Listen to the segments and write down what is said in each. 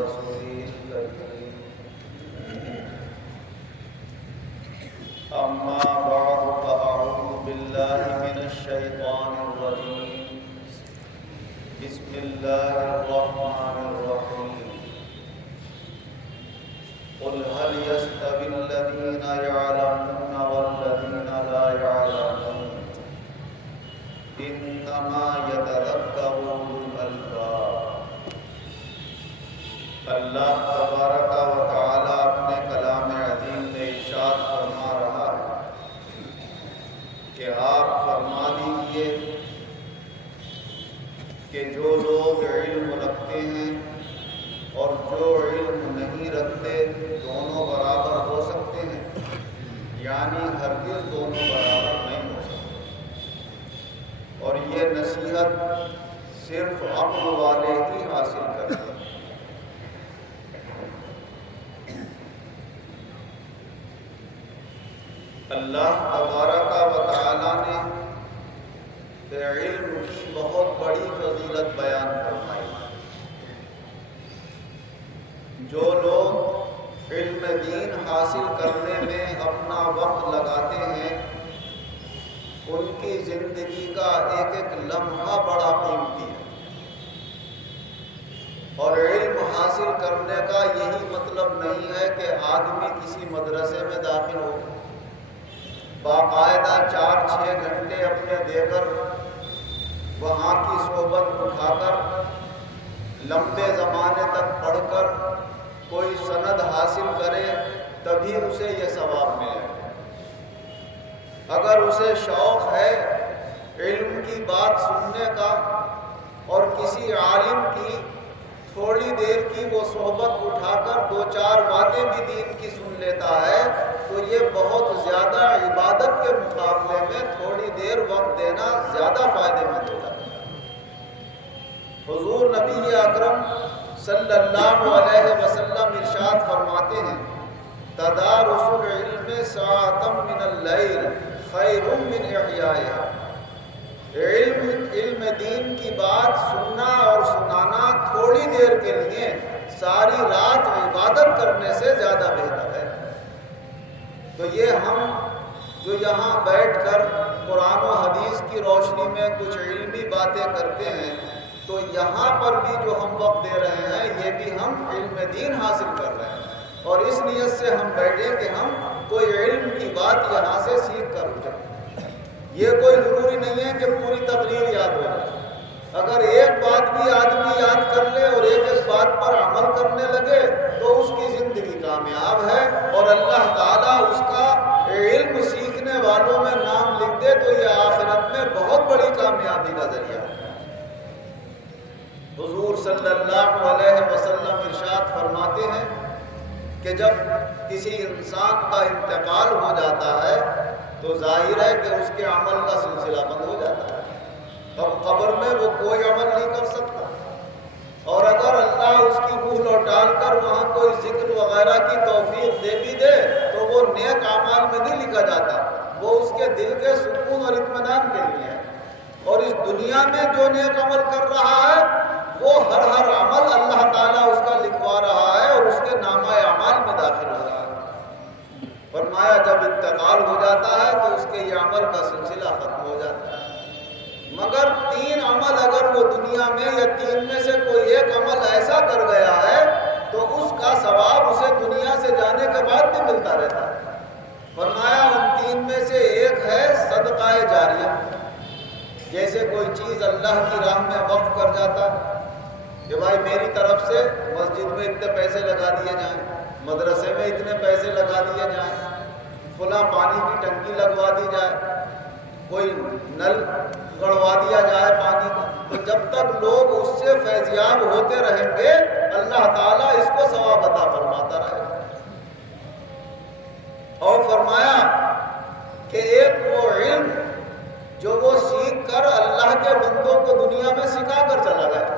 ورسوله الكريم أما بعد فأعوذ بالله من الشيطان الرجيم بسم الله الرحمن الرحيم قل هل يستوي الذين يعلمون والذين لا يعلمون إنما يتذكر أولو الألباب۔ اللہ تبارک و تعالی اپنے کلام عظیم میں ارشاد فرما رہا ہے کہ آپ فرما دیجئے کہ جو لوگ علم رکھتے ہیں اور جو علم نہیں رکھتے دونوں برابر ہو سکتے ہیں، یعنی ہرگز دونوں برابر نہیں ہو سکتے، اور یہ نصیحت صرف عقل والے ہی حاصل کرتے ہیں۔ اللہ تبارک و تعالی نے علم کی بہت بڑی فضیلت بیان فرمائی۔ جو لوگ علم دین حاصل کرنے میں اپنا وقت لگاتے ہیں ان کی زندگی کا ایک ایک لمحہ بڑا قیمتی ہے، اور علم حاصل کرنے کا یہی مطلب نہیں ہے کہ آدمی کسی مدرسے میں داخل ہو، باقاعدہ 4-6 گھنٹے اپنے دے کر وہاں کی صحبت اٹھا کر لمبے زمانے تک پڑھ کر کوئی سند حاصل کرے تبھی اسے یہ ثواب ملے۔ اگر اسے شوق ہے علم کی بات سننے کا اور کسی عالم کی تھوڑی دیر کی وہ صحبت اٹھا کر 2-4 باتیں بھی دین کی سن لیتا ہے تو یہ بہت زیادہ عبادت کے مقابلے میں تھوڑی دیر وقت دینا زیادہ فائدے مند ہوتا ہے۔ حضور نبی اکرم صلی اللہ علیہ وسلم ارشاد فرماتے ہیں تدارس العلم ساعۃ من اللیل خیر من احیائها۔ علم دین کی بات سننا اور سنانا تھوڑی دیر کے لیے ساری رات عبادت کرنے سے زیادہ بہتر ہے۔ تو یہ ہم جو یہاں بیٹھ کر قرآن و حدیث کی روشنی میں کچھ علمی باتیں کرتے ہیں تو یہاں پر بھی جو ہم وقت دے رہے ہیں یہ بھی ہم علم دین حاصل کر رہے ہیں، اور اس نیت سے ہم بیٹھے کہ ہم کوئی علم کی بات یہاں سے سیکھ کر اٹھیں۔ یہ کوئی ضروری نہیں ہے کہ پوری تقریر یاد ہو جائے، اگر ایک بات بھی آدمی یاد کر لے اور ایک ایک بات پر عمل کرنے لگے تو اس کی زندگی کامیاب ہے، اور اللہ تعالیٰ اس کا علم سیکھنے والوں میں نام لکھ دے تو یہ آخرت میں بہت بڑی کامیابی کا ذریعہ ہے۔ حضور صلی اللہ علیہ وسلم ارشاد فرماتے ہیں کہ جب کسی انسان کا انتقال ہو جاتا ہے تو ظاہر ہے کہ اس کے عمل کا سلسلہ بند ہو جاتا ہے، اب قبر میں وہ کوئی عمل نہیں کر سکتا، اور اگر اللہ اس کی روح لوٹال کر وہاں کوئی ذکر وغیرہ کی توفیق دے بھی دے تو وہ نیک اعمال میں نہیں لکھا جاتا، وہ اس کے دل کے سکون اور اطمینان کے لیے ہے، اور اس دنیا میں جو نیک عمل کر رہا ہے وہ ہر عمل اللہ تعالیٰ اس کا لکھوا رہا ہے اور اس کے نامہ اعمال میں داخل ہو رہا ہے۔ فرمایا جب انتقال ہو جاتا ہے تو اس کے یہ عمل کا سلسلہ ختم ہو جاتا ہے، مگر 3 عمل اگر وہ دنیا میں یا 3 میں سے کوئی ایک عمل ایسا کر گیا ہے تو اس کا ثواب اسے دنیا سے جانے کے بعد بھی ملتا رہتا ہے۔ فرمایا ان 3 میں سے ایک ہے صدقہ جاریہ، جیسے کوئی چیز اللہ کی راہ میں وقف کر جاتا کہ بھائی میری طرف سے مسجد میں اتنے پیسے لگا دیے جائیں، مدرسے میں اتنے پیسے لگا دیے جائیں، فلاں پانی کی ٹنکی لگوا دی جائے، کوئی نل گڑوا دیا جائے پانی کا، تو جب تک لوگ اس سے فیضیاب ہوتے رہیں گے اللہ تعالیٰ اس کو ثواب عطا فرماتا رہے گا۔ اور فرمایا کہ ایک وہ علم جو وہ سیکھ کر اللہ کے بندوں کو دنیا میں سکھا کر چلا گیا،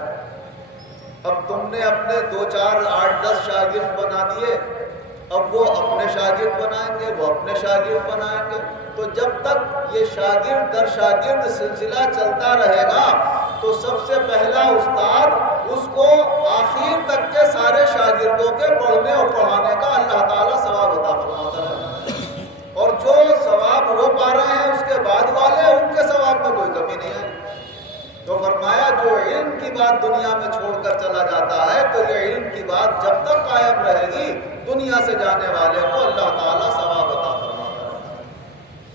اب تم نے اپنے 2-4-8-10 شاگرد بنا دیے، اب وہ اپنے شاگرد بنائیں گے، وہ اپنے شاگرد بنائیں گے، تو جب تک یہ شاگرد در شاگرد سلسلہ چلتا رہے گا تو سب سے پہلا استاد اس کو آخر تک کے سارے بندوں کے پڑھنے اور پڑھانے کا اللہ تعالیٰ ثواب عطا فرماتا ہے، اور جو ثواب وہ پا رہے ہیں اس کے بعد والے ان کے ثواب میں کوئی کمی نہیں ہے۔ تو فرمایا جو علم کی بات دنیا میں چھوڑ کر چلا جاتا ہے تو یہ علم کی بات جب تک قائم رہے گی دنیا سے جانے والے کو اللہ تعالیٰ ثواب عطا فرماتا ہے۔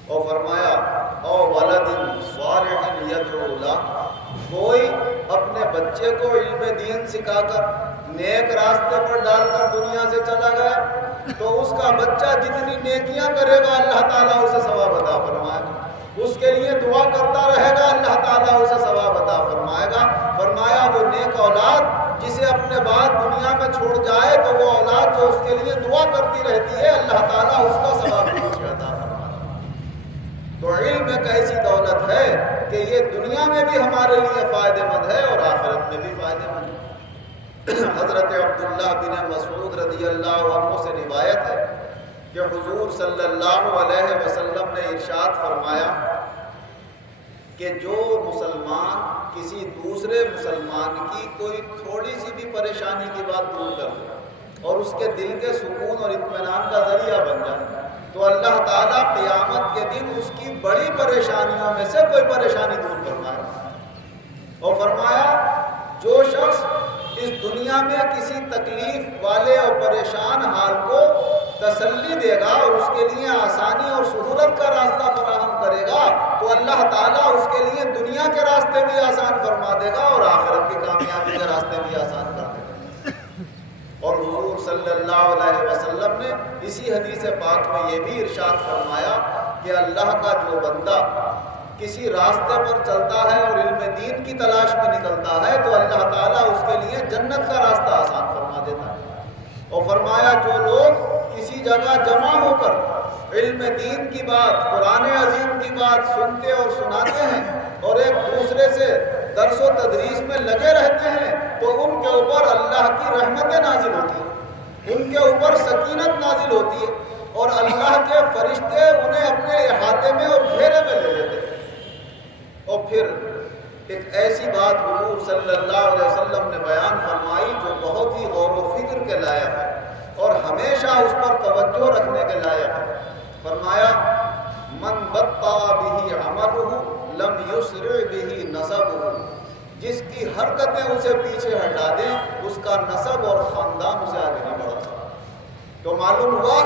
اور فرمایا او ولد صالح یدعو لہ، کوئی اپنے بچے کو علم دین سکھا کر نیک راستے پر ڈال کر دنیا سے چلا گیا تو اس کا بچہ جتنی نیکیاں کرے گا اللہ تعالیٰ اسے ثواب عطا فرمائے گا، اس کے لیے دعا کرتا رہے گا اللہ تعالیٰ اسے ثواب عطا فرمائے گا۔ فرمایا وہ نیک اولاد جسے اپنے بعد دنیا میں چھوڑ جائے تو وہ اولاد جو اس کے لیے دعا کرتی رہتی ہے اللہ تعالیٰ اس کا ثواب بھی اسے عطا فرمائے گا۔ تو علم ایک ایسی دولت ہے کہ یہ دنیا میں بھی ہمارے لیے فائدہ مند ہے اور آخرت میں بھی فائدہ مند ہے۔ حضرت عبداللہ بن مسعود رضی اللہ عنہ سے روایت ہے کہ حضور صلی اللہ علیہ وسلم نے ارشاد فرمایا کہ جو مسلمان کسی دوسرے مسلمان کی کوئی تھوڑی سی بھی پریشانی کی بات دور کر دے اور اس کے دل کے سکون اور اطمینان کا ذریعہ بن جائے تو اللہ تعالیٰ قیامت کے دن اس کی بڑی پریشانیوں میں سے کوئی پریشانی دور فرمائے۔ اور فرمایا جو شخص اس دنیا میں کسی تکلیف والے اور پریشان حال کو تسلی دے گا اور اس کے لیے آسانی اور سہولت کا راستہ فراہم کرے گا تو اللہ تعالیٰ اس کے لیے دنیا کے راستے بھی آسان فرما دے گا اور آخرت کی کامیابی کے راستے بھی آسان کر دے گا۔ اور حضور صلی اللہ علیہ وسلم نے اسی حدیث پاک میں یہ بھی ارشاد فرمایا کہ اللہ کا جو بندہ کسی راستے پر چلتا ہے اور علم دین کی تلاش میں نکلتا ہے تو اللہ تعالیٰ اس کے لیے جنت کا راستہ آسان فرما دیتا ہے۔ اور فرمایا جو لوگ کسی جگہ جمع ہو کر علم دین کی بات، قرآن عظیم کی بات سنتے اور سناتے ہیں اور ایک دوسرے سے درس و تدریس میں لگے رہتے ہیں تو ان کے اوپر اللہ کی رحمتیں نازل ہوتی ہیں، ان کے اوپر سکینت نازل ہوتی ہے اور اللہ کے فرشتے انہیں اپنے احاطے میں اور گھیرے میں لے لیتے ہیں۔ اور پھر ایک ایسی بات حضور صلی اللہ علیہ وسلم نے بیان فرمائی جو بہت ہی غور و فکر کے لائق ہے اور ہمیشہ اس پر توجہ رکھنے کے لائق ہے۔ فرمایا من بطأ به عمله لم یسرع به نسبه، جس کی حرکتیں اسے پیچھے ہٹا دیں اس کا نسب اور خاندان اسے آگے نہیں بڑھا سکتا۔ تو معلوم ہوا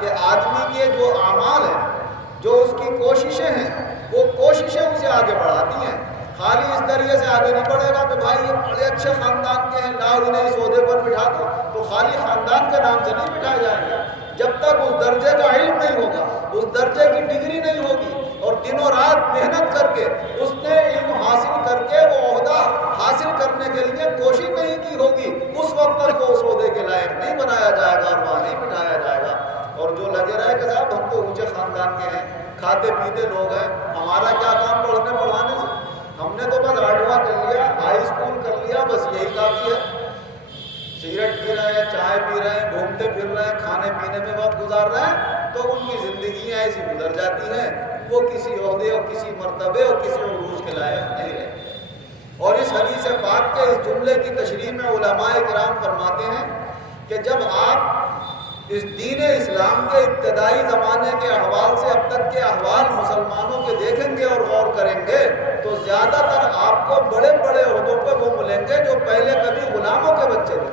کہ آدمی کے جو اعمال ہیں، جو اس کی کوششیں ہیں، وہ کوششیں اسے آگے بڑھاتی ہیں۔ خالی اس ذریعے سے آگے نہیں بڑھے گا کہ بھائی یہ بڑے اچھے خاندان کے ہیں لاؤ انہیں اس عہدے پر بٹھا دو، تو خالی خاندان کے نام سے نہیں بٹھائے جائیں گے جب تک اس درجے کا علم نہیں ہوگا، اس درجے کی ڈگری نہیں ہوگی اور دنوں رات محنت کر کے اس نے علم حاصل کر کے وہ عہدہ حاصل کرنے کے لیے کوشش نہیں کی ہوگی، اس وقت تک وہ اس عہدے کے لائق نہیں بنایا جائے گا اور وہاں نہیں بٹھایا جائے گا۔ اور جو لگے رہے کہ صاحب ہم تو اونچے خاندان کے ہیں، کھاتے پیتے لوگ ہیں، ہمارا کیا کام پڑھنے پڑھانے سے، ہم نے تو بس 8واں کر لیا، ہائی اسکول کر لیا، بس یہی کافی ہے۔ سگریٹ پی رہے ہیں، چائے پی رہے ہیں، گھومتے پھر رہے ہیں، کھانے پینے میں وقت گزار رہے ہیں تو ان کی زندگیاں ایسی گزر جاتی ہیں، وہ کسی عہدے اور کسی مرتبے اور کسی عروج کے لائق نہیں رہے۔ اور اس حدیث پاک کے اس جملے کی تشریح میں علماء کرام فرماتے ہیں کہ جب آپ اس دین اسلام کے ابتدائی زمانے کے احوال سے اب تک کے احوال مسلمانوں کے دیکھیں گے اور غور کریں گے تو زیادہ تر آپ کو بڑے بڑے عہدوں پہ وہ ملیں گے جو پہلے کبھی غلاموں کے بچے تھے،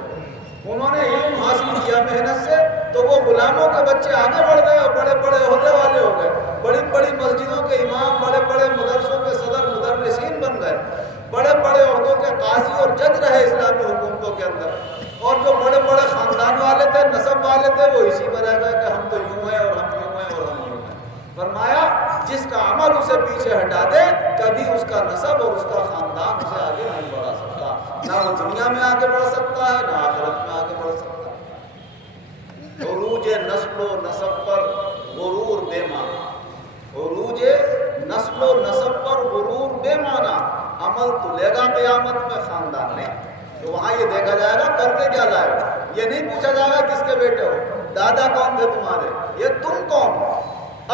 انہوں نے علم حاصل کیا محنت سے تو وہ غلاموں کے بچے آگے بڑھ گئے اور بڑے بڑے عہدے والے ہو گئے، بڑی بڑی مسجدوں کے امام، بڑے بڑے مدرسوں کے صدر مدرسین بن گئے، بڑے بڑے عہدوں کے قاضی اور جج رہے اسلامی حکومتوں کے اندر، اور جو بڑے بڑے خاندان والے تھے، نسب والے تھے، وہ اسی میں رہ گئے کہ ہم تو یوں ہیں اور ہم یوں ہیں اور ہم یوں ہیں۔ فرمایا جس کا عمل اسے پیچھے ہٹا دے کبھی اس کا نسب اور اس کا خاندان اسے آگے نہیں بڑھا سکتا، نہ وہ دنیا میں آگے بڑھ سکتا ہے نہ آخرت میں آگے بڑھ سکتا ہے۔ عروج نسل و نسب پر غرور بے معنی، عروج نسل و نسب پر غرور بے معنی، عمل تلے گا قیامت میں، خاندان نہیں۔ تو وہاں یہ دیکھا جائے گا کر کے کیا لائے ہو، یہ نہیں پوچھا جائے گا کس کے بیٹے ہو، دادا کون تھے تمہارے، یہ تم کون ہو،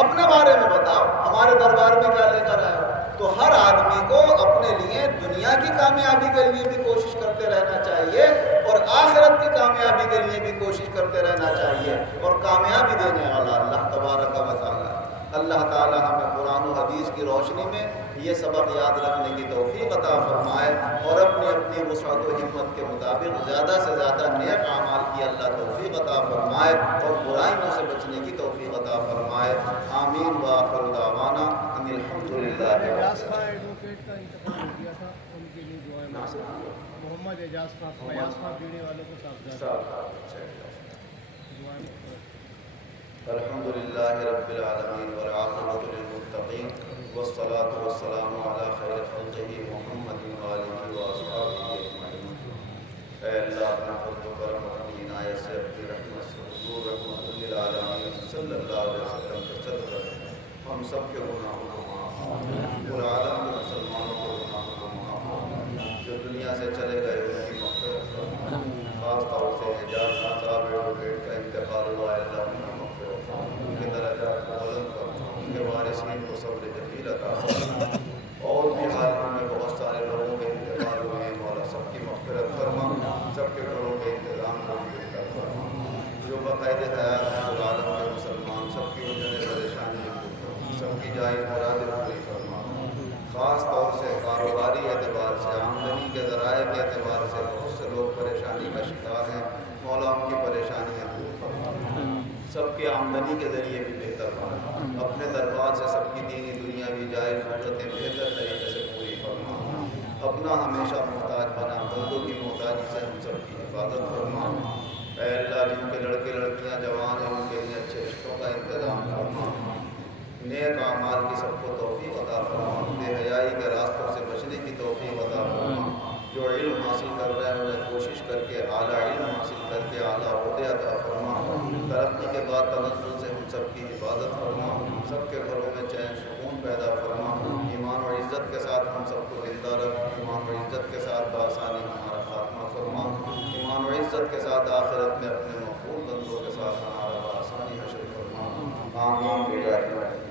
اپنے بارے میں بتاؤ، ہمارے دربار میں کیا لے کر آئے ہو۔ تو ہر آدمی کو اپنے لیے دنیا کی کامیابی کے لیے بھی کوشش کرتے رہنا چاہیے اور اور آخرت کی کامیابی کے لیے بھی کوشش کرتے رہنا چاہیے، اور کامیابی دینے والا اللہ تبارک و تعالیٰ۔ اللہ تعالیٰ ہمیں قرآن و حدیث کی روشنی میں یہ سبق یاد رکھنے کی توفیق عطا فرمائے، اور اپنی اپنی وسعت و حکمت کے مطابق زیادہ سے زیادہ نیک اعمال کی اللہ توفیق عطا فرمائے، اور برائیوں سے بچنے کی توفیق عطا فرمائے۔ آمین وآخر دعوانا ان الحمد للہ۔ اعجاز خان ایڈوکیٹ کا انتقال ہو گیا تھا، ان کے لیے دعائیں محمد اعجاز خان، فیاض خان بیڑے والوں کو الحمد للہ رب العالمین والعاقبۃ للمتقین والصلاة والسلام علی خیر خلقہ محمد وآلہ واصحابہ اجمعین۔ اے اللہ اپنا فضل و کرم اپنی عنایت سے اپنی رحمت سے حضور رحمت للعالمین صلی اللہ علیہ وسلم کے صدقے ہم سب کے گناہوں کو معاف فرما، پورے عالم کے مسلمانوں کے گناہوں کو معاف فرما، جو دنیا سے چلے گئے ان کی مغفرت فرما۔ خاص طور سے اعجاز خان صاحب ایڈوکیٹ کا انتقال ہوا ہے، اللہ ان کی مغفرت فرما، ان کے درجات کو بلند فرما، ان کے وارثین کو صبر جمیل عطا فرما۔ اور بھی حالوں میں بہت سارے لوگوں کے انتقال ہوئے ہیں، مولا سب کی مغفرت فرما، سب کے گھروں کے انتظام کو بہتر فرما۔ جو باقاعد حیات ہیں پورے عالم کے مسلمان، سب کی الجھنیں پریشانیاں دور فرما، سب کی جائز مرادیں پوری فرما۔ خاص طور سے کاروباری اعتبار سے، آمدنی کے ذرائع کے اعتبار سے بہت سے لوگ پریشانی کا شکار ہیں، مولا ان کی پریشانیاں دور فرما، سب کی آمدنی کے ذریعے بھی بہتر فرما، اپنے دربار سے سب کی دینی دنیاوی جائز ضرورتیں بہتر طریقے سے پوری فرما۔ اپنا ہمیشہ محتاج بنا، بندوں کی محتاجی سے ہم سب کی حفاظت فرما۔ اے اللہ جن کے لڑکے لڑکیاں جوان ہیں ان کے لیے اچھے رشتوں کا انتظام فرما، نیک اعمال کی سب کو توفیق عطا فرما، بے حیائی کے راستوں سے بچنے کی توفیق عطا فرما۔ جو علم حاصل کر رہے ہیں انہیں کوشش کر کے اعلیٰ علم حاصل کر کے اعلیٰ عہدے عطا فرما، ترقی کے بعد تنزل سے ہم سب کی حفاظت فرما، سب کے گھروں میں چین سکون پیدا فرما، ایمان و عزت کے ساتھ ہم سب کو زندہ رکھ، ایمان و عزت کے ساتھ بآسانی ہمارا خاتمہ فرما، ایمان و عزت کے ساتھ آخرت میں اپنے مقبول بندوں کے ساتھ ہمارا بآسانی حشر فرما۔ آمین۔